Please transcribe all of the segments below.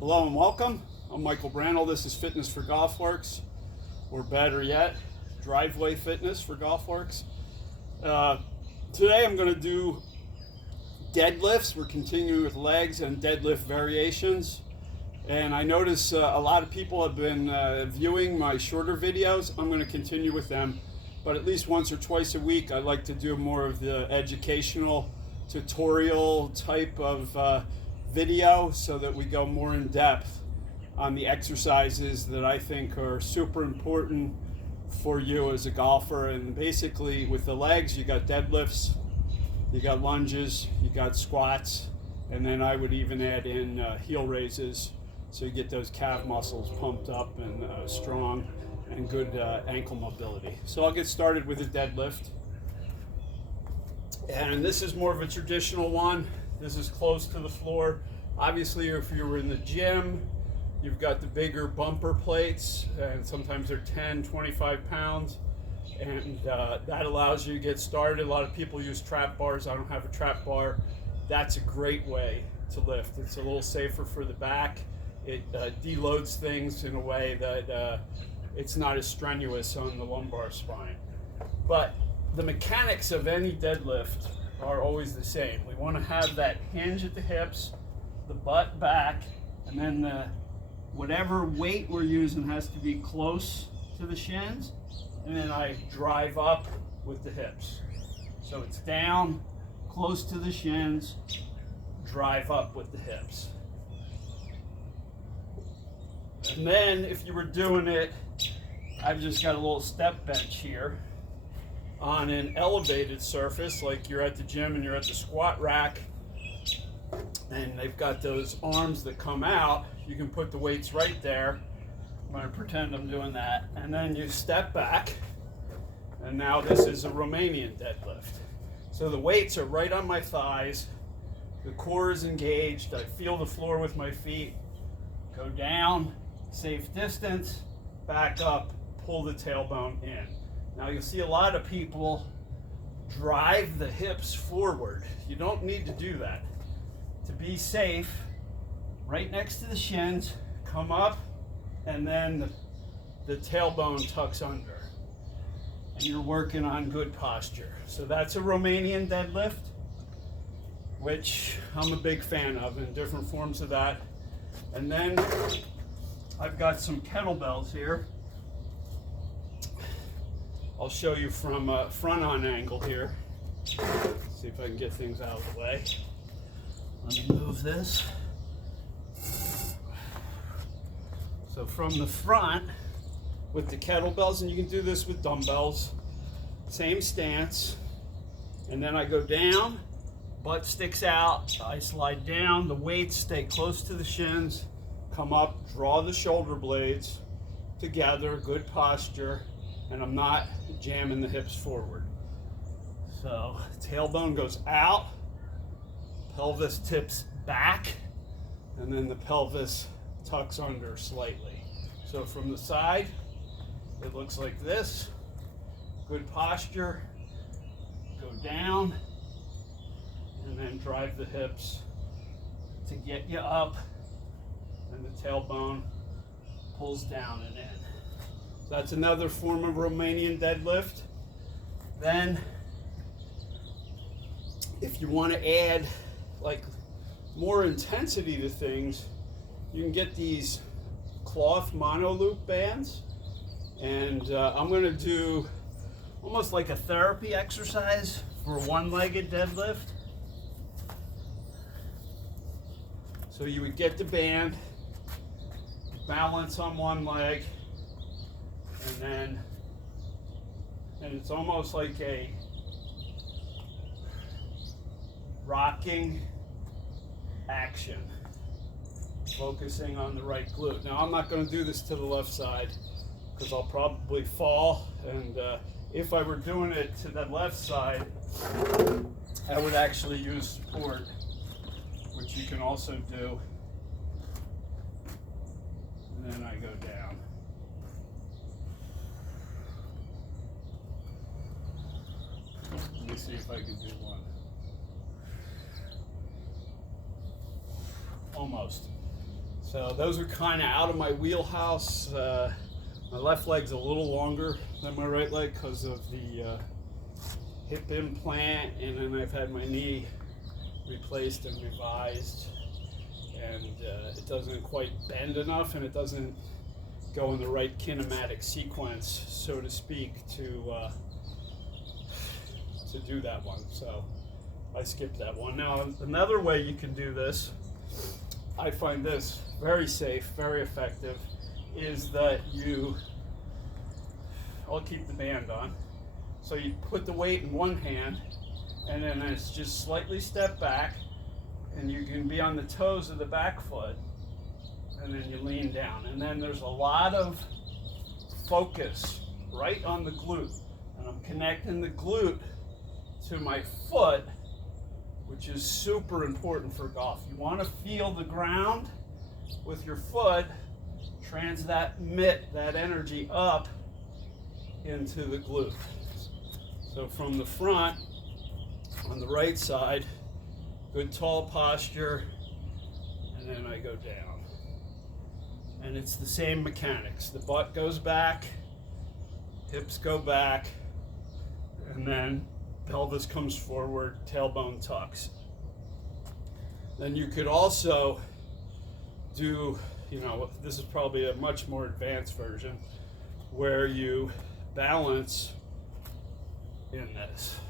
Hello and welcome. I'm Michael Brandel. This is Fitness for Golfworks, or better yet, Driveway Fitness for Golfworks. Today I'm going to do deadlifts. We're continuing with legs and deadlift variations. And I notice a lot of people have been viewing my shorter videos. I'm going to continue with them, but at least once or twice a week I like to do more of the educational tutorial type of video so that we go more in depth on the exercises that I think are super important for you as a golfer. And basically with the legs, you got deadlifts, you got lunges, you got squats, and then I would even add in heel raises so you get those calf muscles pumped up and strong and good ankle mobility. So I'll get started with a deadlift. And this is more of a traditional one. This is close to the floor. Obviously, if you were in the gym, you've got the bigger bumper plates, and sometimes they're 10, 25 pounds. And that allows you to get started. A lot of people use trap bars. I don't have a trap bar. That's a great way to lift. It's a little safer for the back. It deloads things in a way that it's not as strenuous on the lumbar spine. But the mechanics of any deadlift are always the same. We want to have that hinge at the hips, the butt back, and then whatever weight we're using has to be close to the shins, and then I drive up with the hips. So it's down, close to the shins, drive up with the hips. And then if you were doing it, I've just got a little step bench here on an elevated surface, like you're at the gym and you're at the squat rack, and they've got those arms that come out. You can put the weights right there. I'm going to pretend I'm doing that. And then you step back, and now this is a Romanian deadlift. So the weights are right on my thighs. The core is engaged. I feel the floor with my feet. Go down, safe distance, back up, pull the tailbone in. Now you'll see a lot of people drive the hips forward. You don't need to do that. To be safe, right next to the shins, come up, and then the tailbone tucks under. And you're working on good posture. So that's a Romanian deadlift, which I'm a big fan of, in different forms of that. And then I've got some kettlebells here. I'll show you from a front-on angle here. See if I can get things out of the way. Let me move this. So from the front with the kettlebells, and you can do this with dumbbells, same stance. And then I go down, butt sticks out, I slide down, the weights stay close to the shins, come up, draw the shoulder blades together, good posture, and I'm not jamming the hips forward. So tailbone goes out, pelvis tips back, and then the pelvis tucks under slightly. So from the side, it looks like this. Good posture. Go down, and then drive the hips to get you up, and the tailbone pulls down and in. So that's another form of Romanian deadlift. Then, if you want to add like more intensity to things, you can get these cloth mono-loop bands, and I'm going to do almost like a therapy exercise for one-legged deadlift. So you would get the band, balance on one leg, and it's almost like a rocking action, focusing on the right glute. Now I'm not going to do this to the left side because I'll probably fall, and if I were doing it to the left side, I would actually use support, which you can also do, and then I go down. Let me see if I can do one. Almost. So those are kind of out of my wheelhouse. My left leg's a little longer than my right leg because of the hip implant, and then I've had my knee replaced and revised, and it doesn't quite bend enough, and it doesn't go in the right kinematic sequence, so to speak, to do that one. So I skipped that one. Now, another way you can do this, I find this very safe, very effective, is that I'll keep the band on. So you put the weight in one hand, and then it's just slightly step back, and you can be on the toes of the back foot, and then you lean down. And then there's a lot of focus right on the glute. And I'm connecting the glute to my foot, which is super important for golf. You want to feel the ground with your foot, transmit that energy up into the glute. So from the front, on the right side, good tall posture, and then I go down. And it's the same mechanics. The butt goes back, hips go back, and then pelvis comes forward, tailbone tucks. Then you could also do, this is probably a much more advanced version, where you balance in this.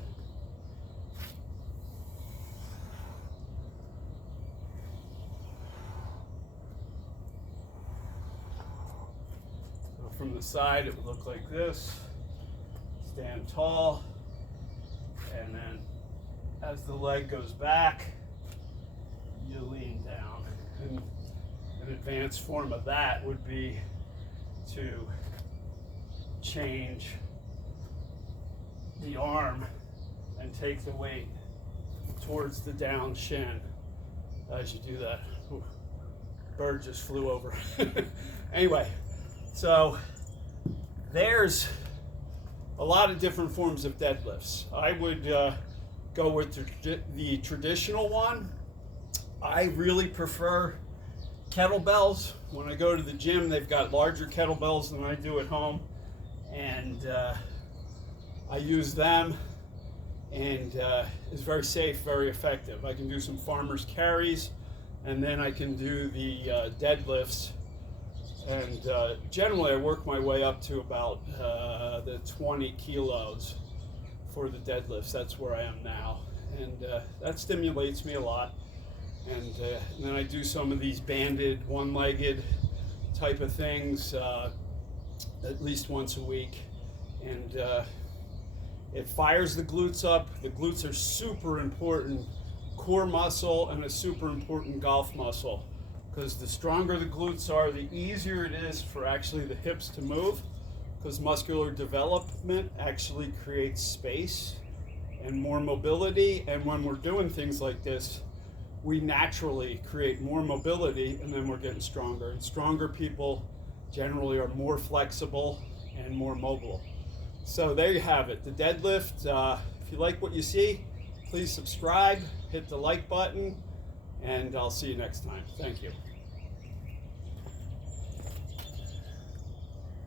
So from the side, it would look like this. Stand tall, and then as the leg goes back, you lean down. And an advanced form of that would be to change the arm and take the weight towards the down shin as you do that. Ooh, bird just flew over. Anyway, so there's a lot of different forms of deadlifts. I would go with the traditional one. I really prefer kettlebells. When I go to the gym, they've got larger kettlebells than I do at home, and I use them, and it's very safe, very effective. I can do some farmer's carries, and then I can do the deadlifts, and generally I work my way up to about the 20 kilos for the deadlifts. That's where I am now, and that stimulates me a lot. And then I do some of these banded, one-legged type of things at least once a week, and it fires the glutes up. The glutes are super important core muscle and a super important golf muscle, because the stronger the glutes are, the easier it is for actually the hips to move, because muscular development actually creates space and more mobility. And when we're doing things like this, we naturally create more mobility, and then we're getting stronger. And stronger people generally are more flexible and more mobile. So there you have it, the deadlift. If you like what you see, please subscribe, hit the like button, and I'll see you next time. Thank you.